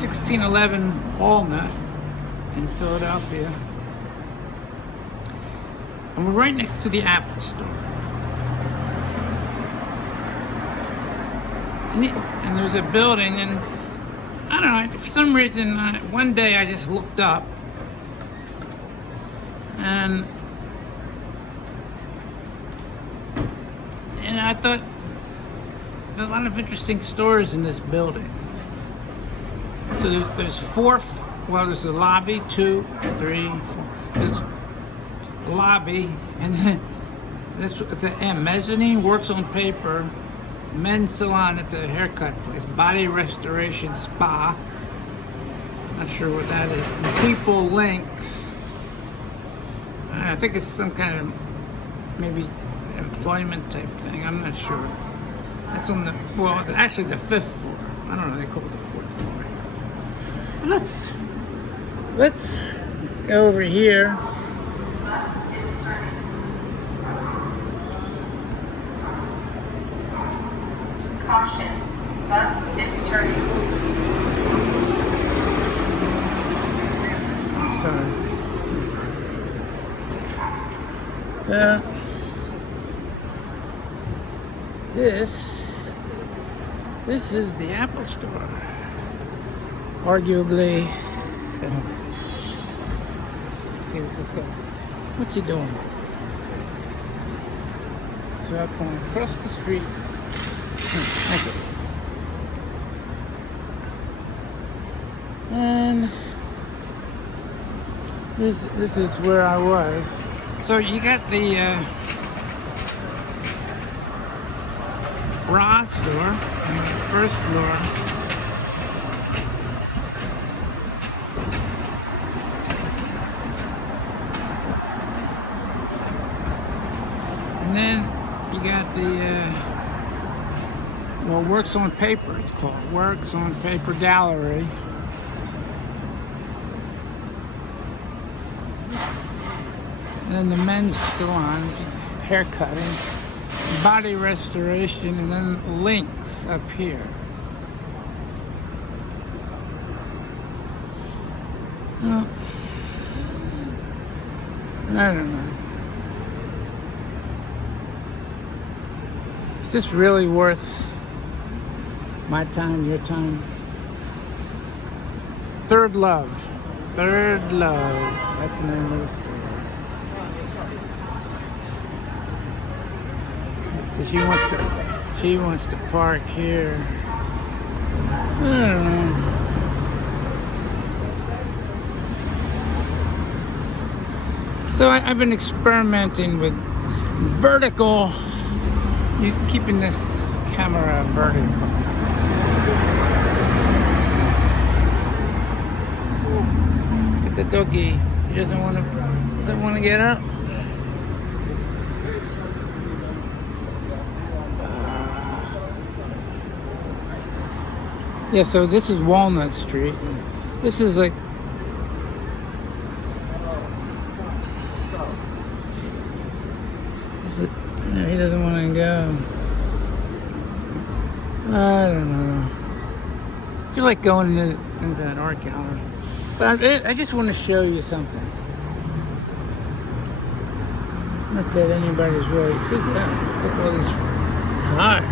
1611 Walnut in Philadelphia. And we're right next to the Apple Store. And there's a building, and I don't know, for some reason, one day I just looked up, and I thought there's a lot of interesting stores in this building. So there's there's a lobby, 2, 3, 4. There's a lobby, and then it's a mezzanine, works on paper, men's salon, it's a haircut place, body restoration spa. Not sure what that is. People links. I think it's some kind of maybe employment type thing. I'm not sure. That's on the actually the 5th floor. I don't know. They call it the 4th floor. Let's go over here. Caution, bus is turning. Sorry. This is the Apple Store. Arguably, see what this guy. What's he doing? So I'm going across the street. Okay. And this is where I was. So you got the bra store on the 1st floor. And then you got the Works on Paper, it's called. Works on Paper Gallery. And then the men's salon, which is hair cutting, body restoration, and then links up here. Well, I don't know. Is this really worth my time, your time? Third Love. Third Love. That's the name of the store. So she wants to park here. I don't know. So I've been experimenting with vertical, keeping this camera vertical. Look at the doggy. He doesn't want to get up. Yeah, so this is Walnut Street. This is like he doesn't want to go. I don't know. I feel like going into an art gallery. But I just want to show you something. Not that anybody's really... Look at all these cars.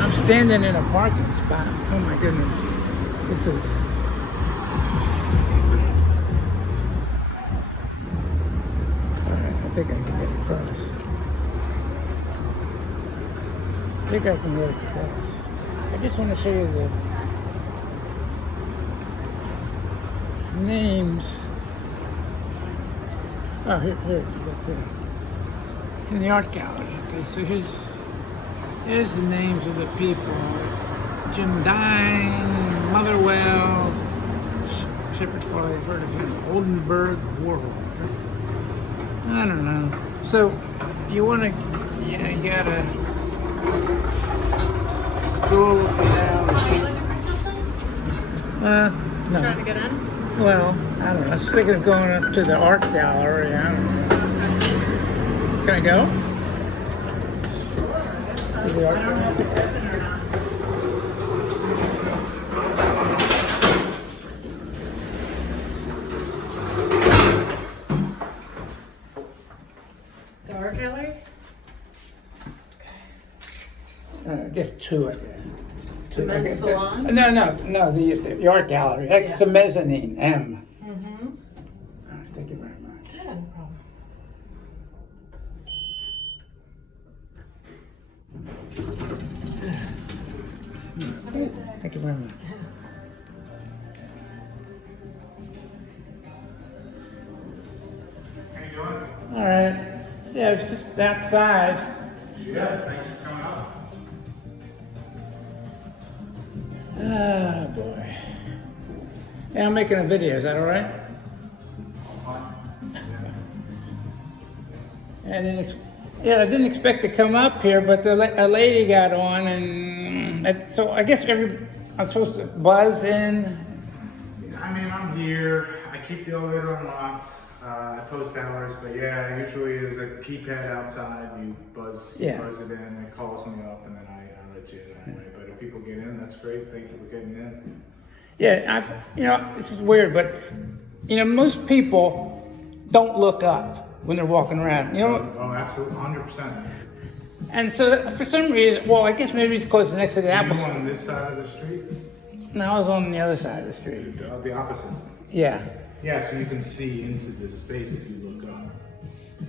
I'm standing in a parking spot. Oh my goodness. This is... Alright, I think I can get across. I just want to show you the names. Oh, here, it's up here. In the art gallery. Okay, so here's the names of the people. Jim Dine, Motherwell, Shepherd's Farley, I've heard of him. Oldenburg, Warhol. I don't know. So, if you want to, you gotta scroll down and see. No. Trying to get in? Well, I don't know. I was thinking of going up to the art gallery. I don't know. Can I go? To the art gallery? Just two, I guess. The men's salon? No, the art gallery. That's the mezzanine, M. Mm-hmm. Thank you very much. Yeah, no problem. Thank you very much. How you doing? All right. Yeah, it's just outside. Yeah, thanks for coming up. Oh boy. Yeah, I'm making a video. Is that all right? I didn't expect to come up here, but a lady got on, and so I guess I'm supposed to buzz in. I mean, I'm here. I keep the elevator unlocked. I post hours, but yeah, usually there's a keypad outside. You buzz it in, it calls me up, and then I let you in that way. But if people get in, that's great. Thank you for getting in. Yeah, this is weird, but most people don't look up when they're walking around. Oh, absolutely, 100%. And so for some reason, well, I guess maybe it's because next to the Are apple. you on this side of the street? No, I was on the other side of the street. The opposite. Yeah. Yeah, so you can see into this space if you look up.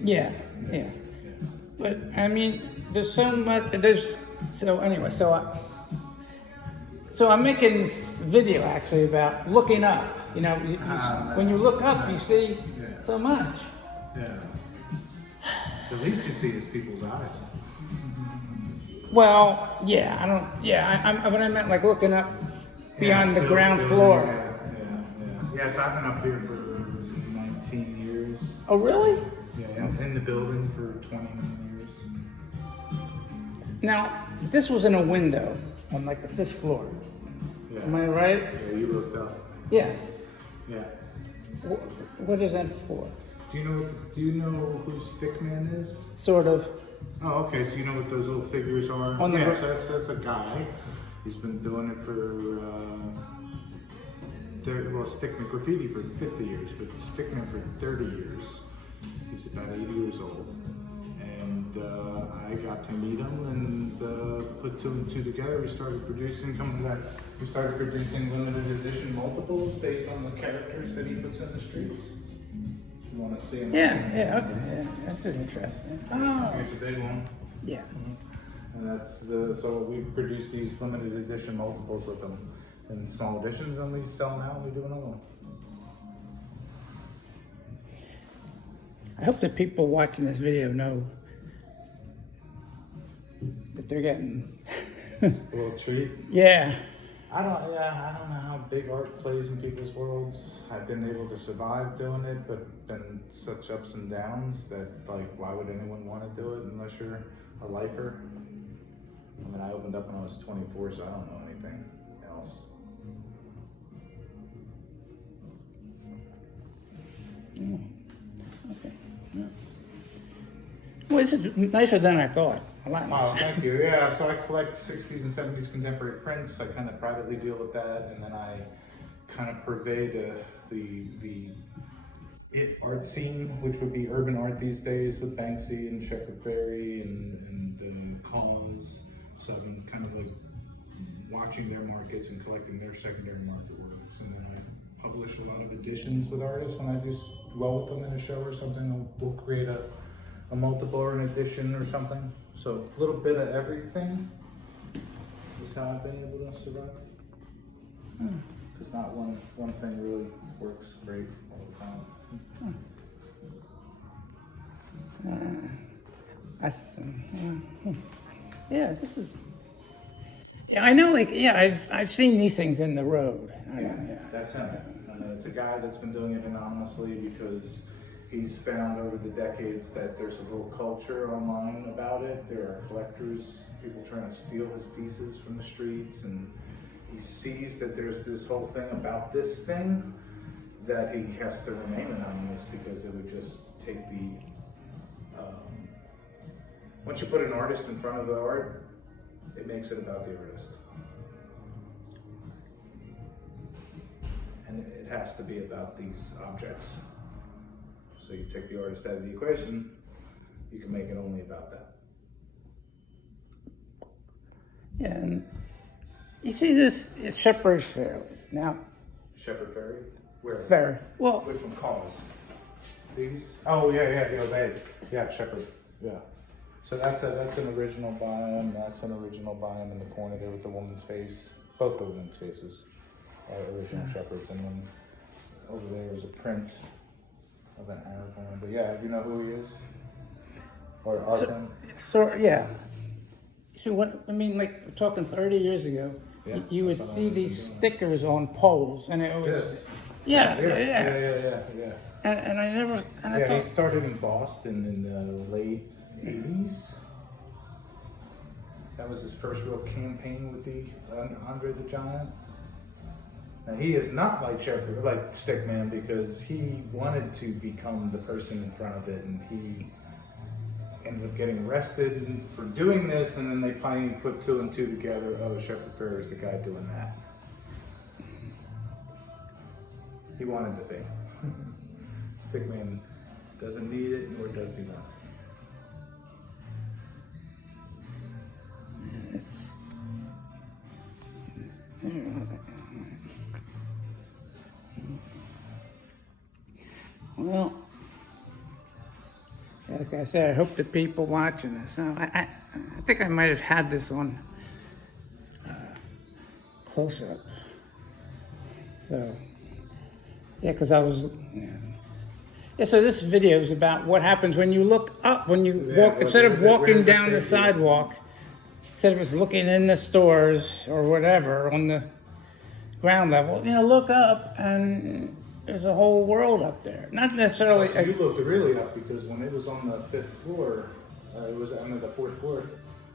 Yeah. But I mean, there's so much. So I'm making this video actually about looking up. When you look up, you see so much. Yeah. The least you see is people's eyes. Well, yeah, I don't. Yeah, when I meant like looking up beyond the ground floor. Yeah, so I've been up here for 19 years. Oh, really? Yeah, in the building for 21 years. Now, this was in a window on like the 5th floor. Yeah. Am I right? Yeah, you looked up. Yeah. Yeah. What is that for? Do you know who Stickman is? Sort of. Oh, okay. So you know what those little figures are? On the so that's a guy. He's been doing it for Stickman graffiti for 50 years, but Stickman for 30 years. He's about 80 years old, and I got to meet him and put two and two together. We started producing limited edition multiples based on the characters that he puts in the streets. You want to see him? Yeah, okay, yeah, that's interesting. Oh, Here's a big one. yeah. And so we produce these limited edition multiples with them in small editions, and we sell them out and we do another one. I hope that people watching this video know that they're getting. A little treat. Yeah. I don't know how big art plays in people's worlds. I've been able to survive doing it, but been such ups and downs that, like, why would anyone want to do it unless you're a lifer? I mean, I opened up when I was 24, so I don't know anything else. Okay. Yeah. Well, this is nicer than I thought. A lot Oh, nicer. thank you. Yeah, so I collect 60s and 70s contemporary prints. I kind of privately deal with that, and then I kind of purvey the art scene, which would be urban art these days with Banksy and Shepherd Berry and Collins. So I've been kind of like watching their markets and collecting their secondary market works, and then I publish a lot of editions with artists. When I do well with them in a show or something, we'll create a multiple or an edition or something. So a little bit of everything is how I've been able to survive. Because not one thing really works great all the time. Yeah, this is. Yeah, I know. Like, yeah, I've seen these things in the road. That's him. It's a guy that's been doing it anonymously because he's found over the decades that there's a little culture online about it. There are collectors, people trying to steal his pieces from the streets, and he sees that there's this whole thing about this thing that he has to remain anonymous because it would just take the once you put an artist in front of the art, it makes it about the artist. And it has to be about these objects. So you take the artist out of the equation, you can make it only about that. Yeah, and you see this it's Shepherd's Ferry. Now, Shepherd Ferry? Where? Ferry. Well, Which one calls? These? Oh, yeah, they. Yeah, Shepherd. Yeah. So that's an original biome. That's an original biome in the corner there with the woman's face. Both the women's faces are original shepherds. And then over there is a print of an Arab woman. But yeah, do you know who he is? Or Arkham? so yeah. So what I mean, like we're talking 30 years ago, Yeah, you would that's what I see was these doing. stickers on poles, and it was Yes. yeah. Yeah. And I never and I Yeah, he thought started in Boston in the late 80s. That was his first real campaign with the Andre the Giant. Now he is not like Shepherd, like Stickman, because he wanted to become the person in front of it, and he ended up getting arrested for doing this, and then they finally put two and two together. Oh, Shepherd Ferry is the guy doing that. He wanted the thing. Stickman doesn't need it, nor does he want it. it's well. Like I said, I hope the people watching this. I think I might have had this on close up. So, yeah, because I was. Yeah, so this video is about what happens when you look up, when you walk, instead of walking down the sidewalk, instead of just looking in the stores or whatever on the ground level, look up and there's a whole world up there. Not necessarily. So you looked really up because when it was on the 5th floor, it was on the 4th floor.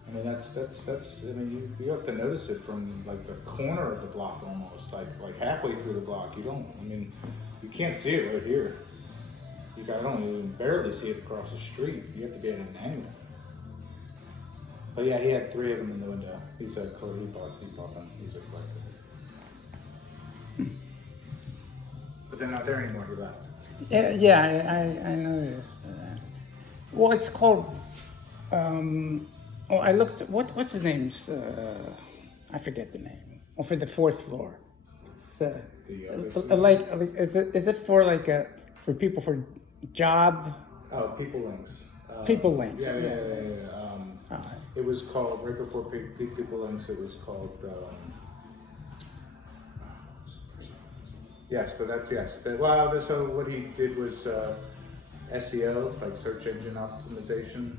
I mean, that's. I mean, you have to notice it from like the corner of the block almost, like halfway through the block. You don't. I mean, you can't see it right here. I don't even barely see it across the street. You have to be at an angle. But yeah, he had 3 of them in the window. He said he bought them. He's a collector. But they're not there anymore. He left. Yeah, I noticed that. Well, it's called. I looked. What's the name? I forget the name. Oh, for the 4th floor. It's like is it for like for people for job? Oh, People Links. People Links. Yeah. Oh, I see. It was called right before People Links. It was called. Yes, but that's yes. So what he did was SEO, like search engine optimization,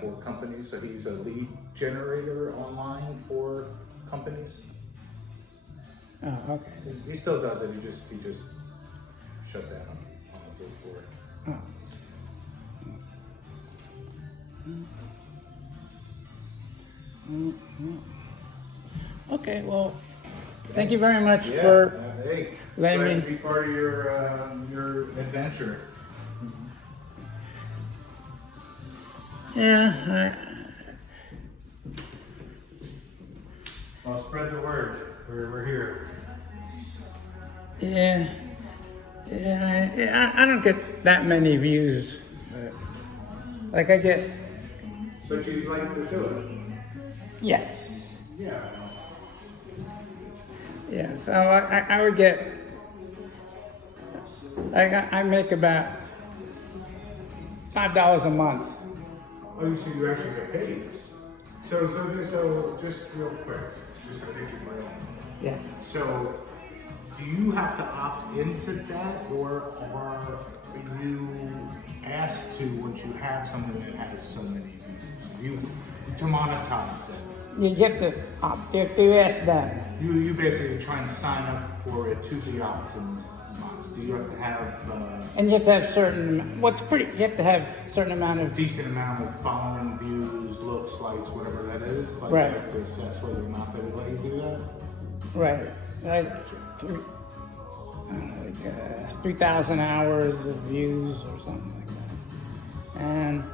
for companies. So he's a lead generator online for companies. Oh, okay. He still does it. He just shut down on the 4th floor. Oh. Okay, well, thank you very much for Hey, letting glad me. to be part of your adventure. Yeah, Well, spread the word. We're here. yeah. I don't get that many views. Like I get, But you'd like to do it. yes. Yeah. Yeah, so I would get, I make about $5 a month. Oh, you see, you actually get paid. So just real quick, just to make it my own. Yeah. So, do you have to opt into that, or are you asked to once you have something that has so many views? To monetize it. You have to, you ask them. You basically try and sign up for it to be optimized. Do you have to have And you have to have certain, you have to have a certain amount a of, decent amount of following, views, looks, likes, whatever that is? Like Right. You have to assess whether or not they would let you do that? right, like, I don't know, like 3,000 hours of views or something like that. And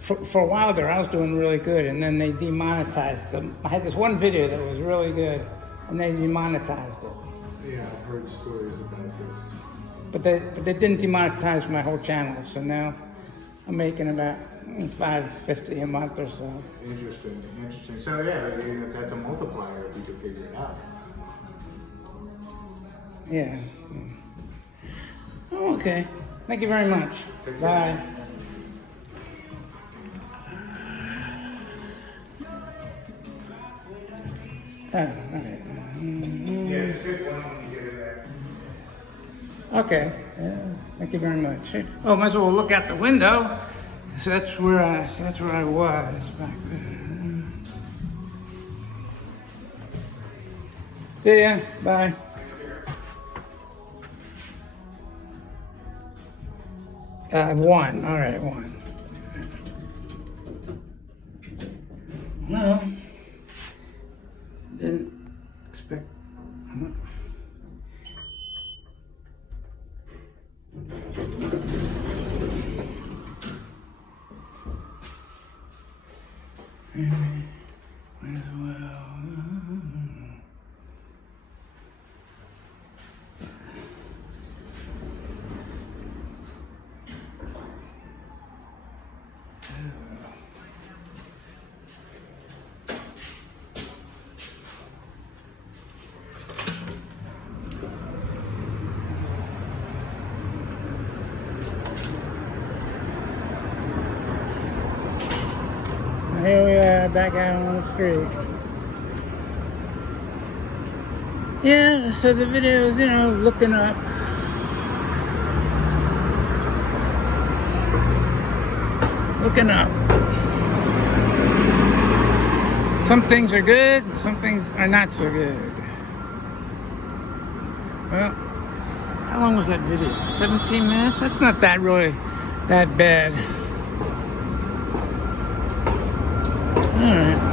for a while there, I was doing really good, and then they demonetized them. I had this one video that was really good, and they demonetized it. Yeah, I've heard stories about this. But they didn't demonetize my whole channel, so now I'm making about $5.50 a month or so. Interesting, interesting. So yeah, that's a multiplier if you could figure it out. Yeah. Oh, okay. Thank you very much. Take care. Bye. Oh, all right. Yeah, just hit one when you get it back. Okay. Yeah, thank you very much. Oh, might as well look out the window. So that's where I was back there. See ya. Bye. One. All right, one. Well, didn't expect. Might as well. Here we are back out on the street. Yeah, so the video is, looking up. Looking up. Some things are good, some things are not so good. Well, how long was that video? 17 minutes? That's not that really that bad. All right.